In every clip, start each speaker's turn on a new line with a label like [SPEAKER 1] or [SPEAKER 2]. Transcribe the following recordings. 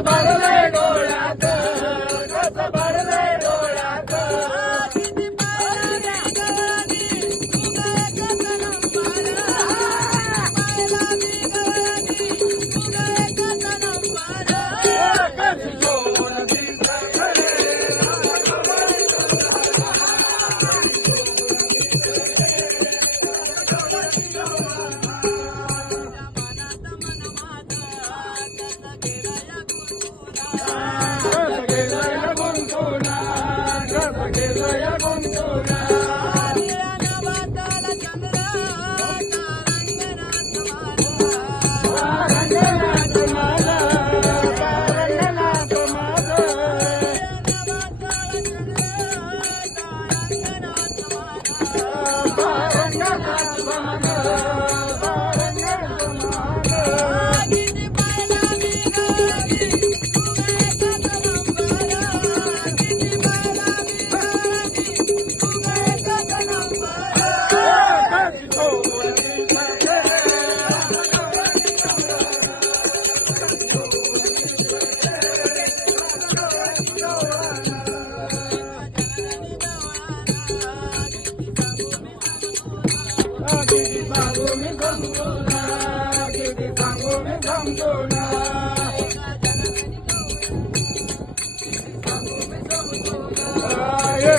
[SPEAKER 1] Bye-bye. বন্ধুরা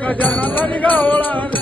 [SPEAKER 1] గజనమని గౌళాన